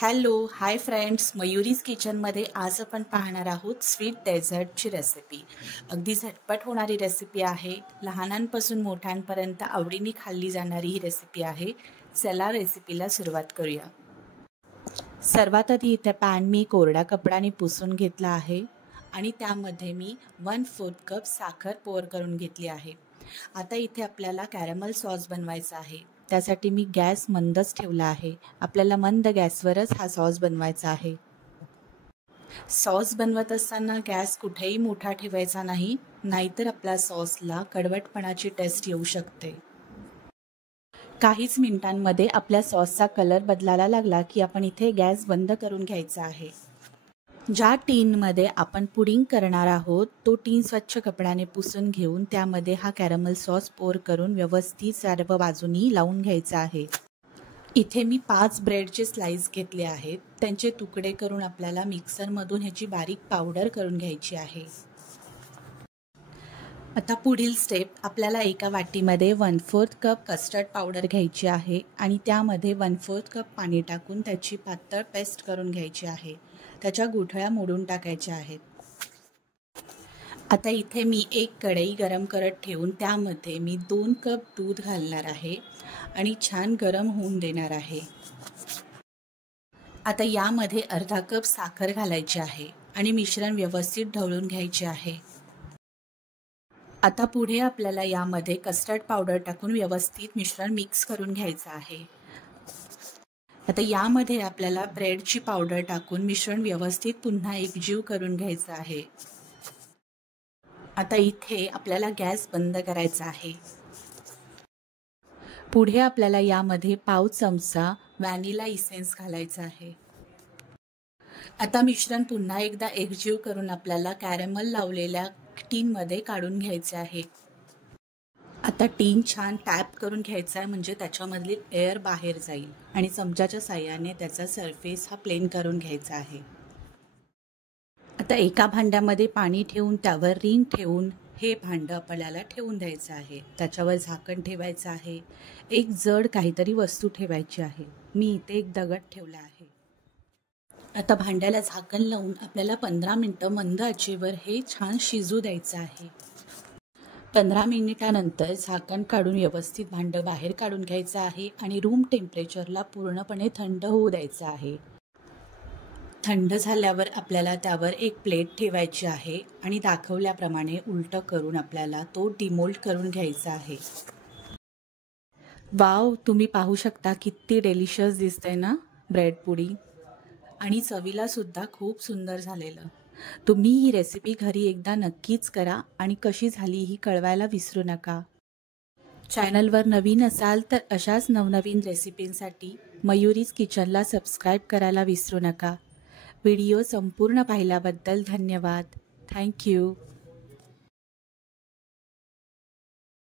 Hello hi friends, मयुरीज किचनमध्ये आज आपण पाहणार आहोत स्वीट डेझर्टची रेसिपी. अगदी झटपट होणारी रेसिपी आहे. लहानांपासून मोठ्यांपर्यंत आवडीने खाल्ली जाणारी ही रेसिपी आहे. चला रेसिपीला सुरुवात करूया. सर्वात आधी इथे पॅन मी कोरड्या कपड्याने पुसून घेतला आहे आणि त्यामध्ये मी 1/4 कप साखर पोर करून घेतली आहे. आता इथे आपल्याला कॅरमल सॉस बनवायचा आहे. त्यासाठी मी गॅस मंदच ठेवला आहे. आपल्याला मंद गॅसवरच हा सॉस बनवायचा आहे. सॉस बनवत असताना गॅस कुठेही मोठा ठेवायचा नाही, नाहीतर आपल्या सॉसला कडवटपणाची टेस्ट येऊ शकते. काहीच मिनिटांमध्ये आपल्या सॉसचा कलर बदलायला लागला की आपण इथे गॅस बंद करून घ्यायचा आहे. ज्या टीनमध्ये आपण पुडिंग करणार आहोत तो टीन स्वच्छ कपड्याने पुसून घेऊन त्यामध्ये हा कॅरमल सॉस पोर करून व्यवस्थित सर्व बाजूनी लावून घ्यायचा आहे. इथे मी 5 ब्रेडचे स्लाइस घेतले आहेत. त्यांचे तुकडे करून आपल्याला मिक्सरमधून ह्याची बारीक पावडर करून घ्यायची आहे. आता पुढील स्टेप, आपल्याला एका वाटीमध्ये 1/4 कप कस्टर्ड पावडर घ्यायची आहे आणि त्यामध्ये 1/4 कप पाणी टाकून त्याची पातळ पेस्ट करून घ्यायची आहे. त्याच्या गुठळ्या मोडून टाकायच्या आहेत. आता इथे मी एक कढई गरम करत ठेवून त्यामध्ये मी 2 कप दूध घालणार आहे आणि छान गरम होऊन देणार आहे. आता यामध्ये अर्धा कप साखर घालायची आहे आणि मिश्रण व्यवस्थित ढवळून घ्यायचे आहे. आता पुढे आपल्याला यामध्ये कस्टर्ड पावडर टाकून व्यवस्थित मिश्रण मिक्स करून घ्यायचं आहे. आता यामध्ये आपल्याला ब्रेडची पावडर टाकून मिश्रण व्यवस्थित पुन्हा एकजीव करून घ्यायचं आहे. आता इथे आपल्याला गॅस बंद करायचा आहे. पुढे आपल्याला यामध्ये पाव चमचा व्हॅनिला इसेन्स घालायचा आहे. आता मिश्रण पुन्हा एकदा एकजीव करून आपल्याला कॅरमल लावलेल्या टीनमध्ये काढून घ्यायचे आहे. आता टीन छान टॅप करून घ्यायचा आहे, म्हणजे त्याच्यामधली एअर बाहेर जाईल आणि चमच्याच्या साहाय्याने त्याचा सरफेस हा प्लेन करून घ्यायचा आहे. आता एका भांड्यामध्ये पाणी ठेवून त्यावर रिंग ठेवून हे भांडं आपल्याला ठेवून द्यायचं आहे. त्याच्यावर झाकण ठेवायचं आहे. एक जड काहीतरी वस्तू ठेवायची आहे. मी इथे एक दगड ठेवला आहे. आता भांड्याला झाकण लावून आपल्याला 15 मिनिटं मंद आचेवर हे छान शिजू द्यायचं आहे. 15 मिनिटानंतर झाकण काढून व्यवस्थित भांडं बाहेर काढून घ्यायचं आहे आणि रूम टेम्परेचरला पूर्णपणे थंड होऊ द्यायचं आहे. थंड झाल्यावर आपल्याला त्यावर एक प्लेट ठेवायची आहे आणि दाखवल्याप्रमाणे उलटं करून आपल्याला तो डिमोल्ड करून घ्यायचा आहे. वाव, तुम्ही पाहू शकता किती डेलिशियस दिसतंय ना ब्रेड पुडिंग, आणि चवीला सुद्धा खूप सुंदर झालेलं. तुम्ही ही रेसिपी घरी एकदा नक्कीच करा आणि कशी झाली ही कळवायला विसरू नका. चॅनलवर नवीन असाल तर अशाच नवनवीन रेसिपींसाठी मयुरीज किचनला सबस्क्राईब करायला विसरू नका. व्हिडिओ संपूर्ण पाहिल्याबद्दल धन्यवाद. थँक्यू.